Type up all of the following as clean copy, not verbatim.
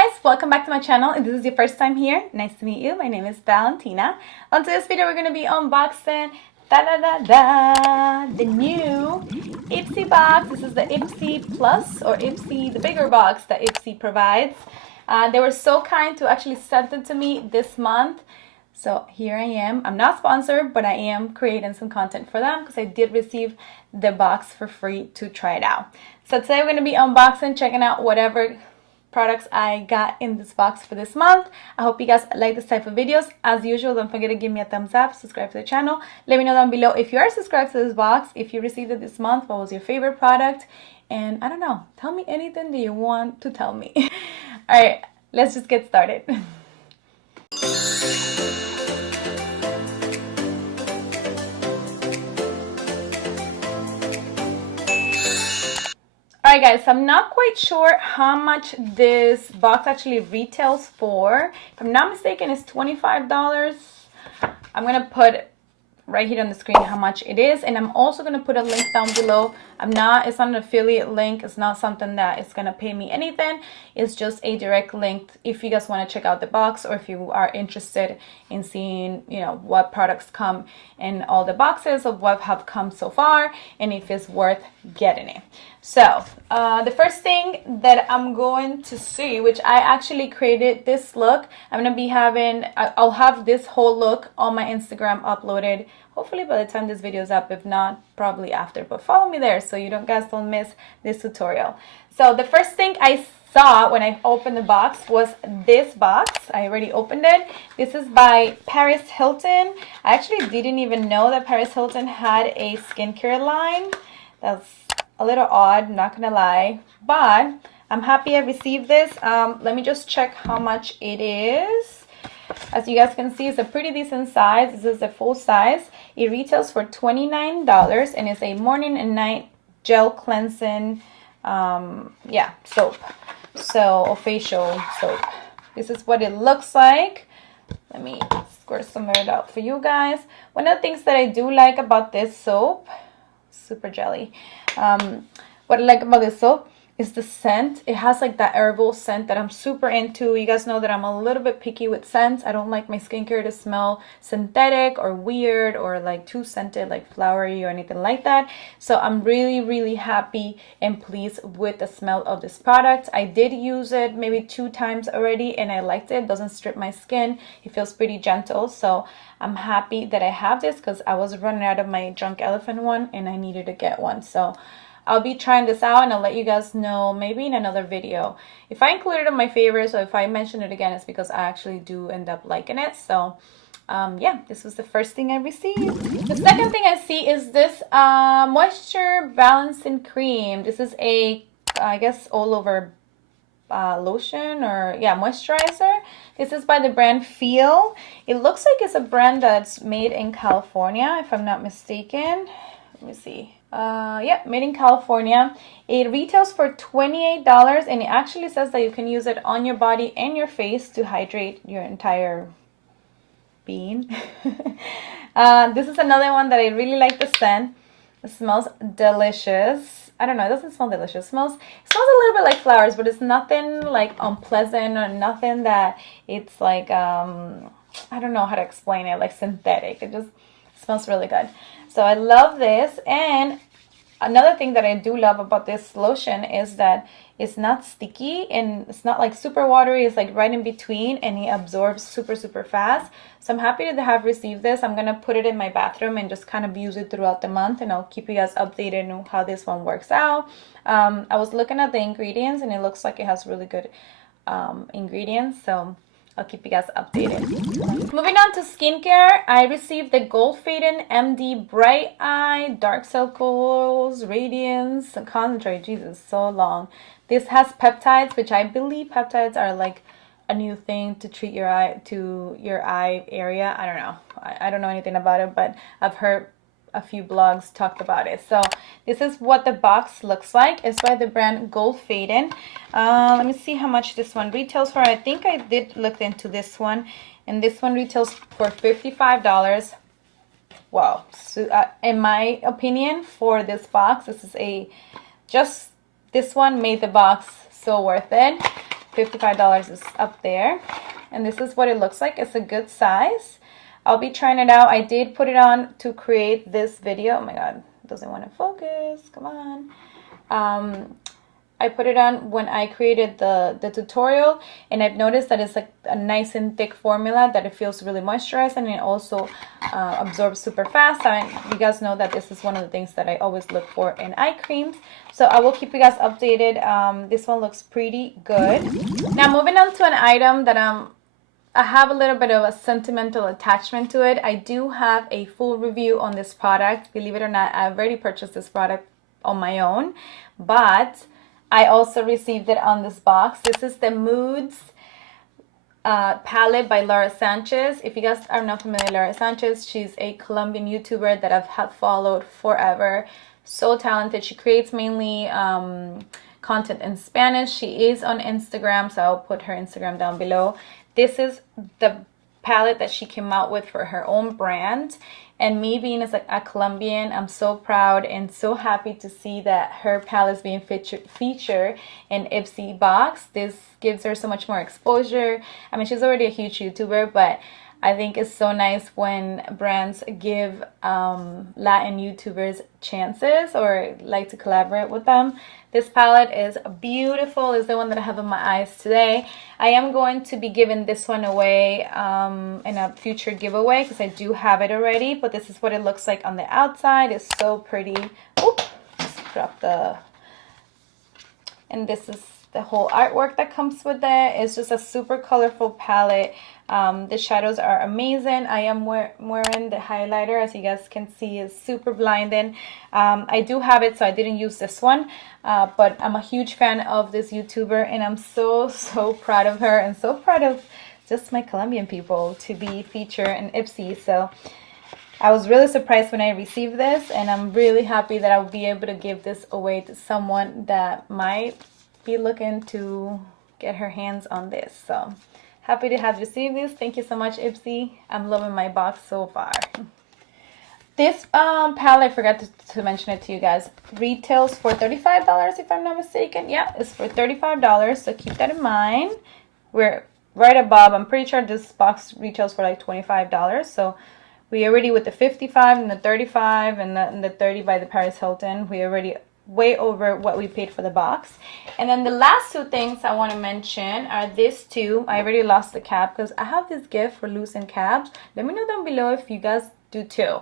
guys, welcome back to my channel. If this is your first time here, nice to meet you. My name is Valentina. On today's video, we're going to be unboxing the new Ipsy box. This is the Ipsy Plus or Ipsy, the bigger box that Ipsy provides. They were so kind to actually send it to me this month. So here I am. I'm not sponsored, but I am creating some content for them because I did receive the box for free to try it out. So today we're going to be unboxing, checking out whatever products I got in this box for this month. I hope you guys like this type of videos. As usual, don't forget to give me a thumbs up, subscribe to the channel. Let me know down below if you are subscribed to this box, if you received it this month, what was your favorite product, and I don't know, tell me anything that you want to tell me. All right, let's just get started. Alright guys, so I'm not quite sure how much this box actually retails for. If I'm not mistaken, it's $25. I'm going to put right here on the screen how much it is, and I'm also going to put a link down below. It's not an affiliate link. It's not something that is going to pay me anything. It's just a direct link if you guys want to check out the box, or if you are interested in seeing, you know, what products come in all the boxes of what have come so far, and if it's worth getting it. So the first thing that I'm going to see, which I actually created this look, I'm going to be having, I'll have this whole look on my Instagram uploaded hopefully by the time this video is up. If not, probably after, but follow me there so you guys don't miss this tutorial. So the first thing I saw when I opened the box was this box. I already opened it. This is by Paris Hilton. I actually didn't even know that Paris Hilton had a skincare line. That's a little odd, not gonna lie, but I'm happy I received this. Let me just check how much it is. As you guys can see, it's a pretty decent size. This is a full size. It retails for $29 and it's a morning and night gel cleansing soap, or facial soap. This is what it looks like. Let me squirt some of it out for you guys. One of the things that I do like about this soap, super jelly, what I like about this soap is the scent. It has like that herbal scent that I'm super into. You guys know that I'm a little bit picky with scents. I don't like my skincare to smell synthetic or weird or like too scented, like flowery or anything like that. So I'm really happy and pleased with the smell of this product. I did use it maybe 2 times already and I liked it. It doesn't strip my skin. It feels pretty gentle. So I'm happy that I have this because I was running out of my Drunk Elephant one and I needed to get one. So I'll be trying this out and I'll let you guys know maybe in another video. If I include it in my favorites or if I mention it again, it's because I actually do end up liking it. So yeah, this was the first thing I received. The second thing I see is this moisture balancing cream. This is a, I guess, all over lotion or moisturizer. This is by the brand Feel. It looks like it's a brand that's made in California, if I'm not mistaken. Let me see. Made in California. It retails for $28 and it actually says that you can use it on your body and your face to hydrate your entire being. This is another one that I really like the scent. It smells delicious. I don't know, it doesn't smell delicious. It smells a little bit like flowers, but it's nothing like unpleasant or nothing that it's like I don't know how to explain it, like synthetic. It just smells really good. So I love this. And another thing that I do love about this lotion is that it's not sticky and it's not like super watery. It's like right in between and it absorbs super fast. So I'm happy to have received this. I'm going to put it in my bathroom and just kind of use it throughout the month, and I'll keep you guys updated on how this one works out. I was looking at the ingredients and it looks like it has really good ingredients. So I'll keep you guys updated. Moving on to skincare, I received the Gold Fading MD Bright Eye Dark Circles Radiance Concentrate. Jesus, so long. This has peptides, which I believe peptides are like a new thing to treat your eye area. I don't know. I don't know anything about it, but I've heard a few blogs talked about it. So this is what the box looks like. It's by the brand Gold Fading. Let me see how much this one retails for. I think I did look into this one, and this one retails for $55. Wow. So, in my opinion, for this box, this is this one made the box so worth it. $55 is up there. And this is what it looks like. It's a good size. I'll be trying it out. I did put it on to create this video. Oh my god, it doesn't want to focus. Come on. I put it on when I created the tutorial, and I've noticed that it's like a nice and thick formula, that it feels really moisturized, and it also absorbs super fast. I mean, you guys know that this is one of the things that I always look for in eye creams. So I will keep you guys updated. This one looks pretty good. Now moving on to an item that I have a little bit of a sentimental attachment to it. I do have a full review on this product. Believe it or not, I've already purchased this product on my own, but I also received it on this box. This is the Moods palette by Laura Sanchez. If you guys are not familiar with Laura Sanchez, she's a Colombian YouTuber that I've followed forever. So talented. She creates mainly content in Spanish. She is on Instagram, so I'll put her Instagram down below. This is the palette that she came out with for her own brand. And me being as a Colombian, I'm so proud and so happy to see that her palette is being featured in Ipsy box. This gives her so much more exposure. I mean, she's already a huge YouTuber, but I think it's so nice when brands give Latin YouTubers chances or like to collaborate with them. This palette is beautiful. It's the one that I have in my eyes today. I am going to be giving this one away in a future giveaway because I do have it already. But this is what it looks like on the outside. It's so pretty. Oop, just dropped the... And this is the whole artwork that comes with it. It's just a super colorful palette. The shadows are amazing. I am wearing the highlighter, as you guys can see, is super blinding. I do have it, so I didn't use this one, but I'm a huge fan of this YouTuber, and I'm so proud of her, and so proud of just my Colombian people to be featured in Ipsy. So I was really surprised when I received this, and I'm really happy that I'll be able to give this away to someone that might be looking to get her hands on this. So happy to have received this. Thank you so much, Ipsy. I'm loving my box so far. This palette, I forgot to mention it to you guys, retails for $35 if I'm not mistaken. Yeah, it's for $35, so keep that in mind. We're right above. I'm pretty sure this box retails for like $25, so we already with the 55 and the 35 and the 30 by the Paris Hilton, we already way over what we paid for the box. And then the last two things I want to mention are these two. I already lost the cap because I have this gift for losing caps. Let me know down below if you guys do too.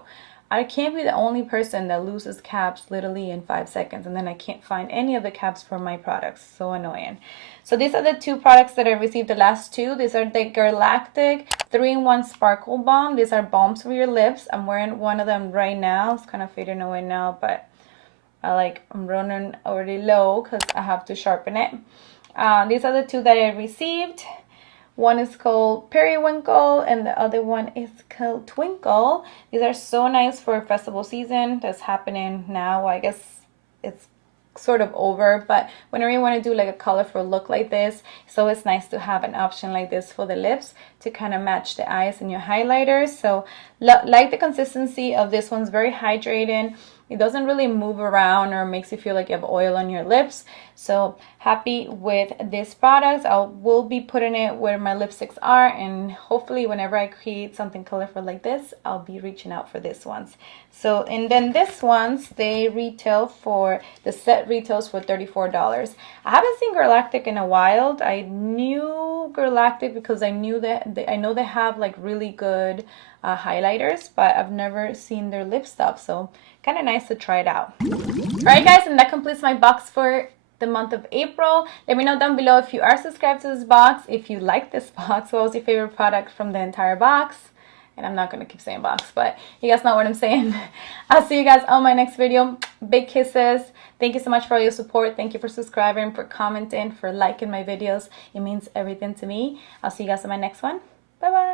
I can't be the only person that loses caps literally in 5 seconds, and then I can't find any of the caps for my products. So annoying. So these are the two products that I received, the last two. These are the Galactic 3-in-1 Sparkle Balm. These are balms for your lips. I'm wearing one of them right now. It's kind of fading away now, but I'm running already low because I have to sharpen it. These are the two that I received. One is called Periwinkle and the other one is called Twinkle. These are so nice for festival season that's happening now. Well, I guess it's sort of over, but whenever you want to do like a colorful look like this, so it's nice to have an option like this for the lips to kind of match the eyes and your highlighters. So like the consistency of this one's very hydrating. It doesn't really move around or makes you feel like you have oil on your lips. So happy with this product. I will be putting it where my lipsticks are, and hopefully whenever I create something colorful like this, I'll be reaching out for these ones. So, and then this ones, they retail for, the set retails for $34. I haven't seen Galactic in a while. I knew Galactic because I knew that I know they have like really good highlighters, but I've never seen their lip stuff, so kind of nice to try it out. Alright guys, and that completes my box for the month of April. Let me know down below if you are subscribed to this box, if you like this box, what was your favorite product from the entire box. And I'm not going to keep saying box, but you guys know what I'm saying. I'll see you guys on my next video. Big kisses. Thank you so much for all your support. Thank you for subscribing, for commenting, for liking my videos. It means everything to me. I'll see you guys on my next one. Bye bye.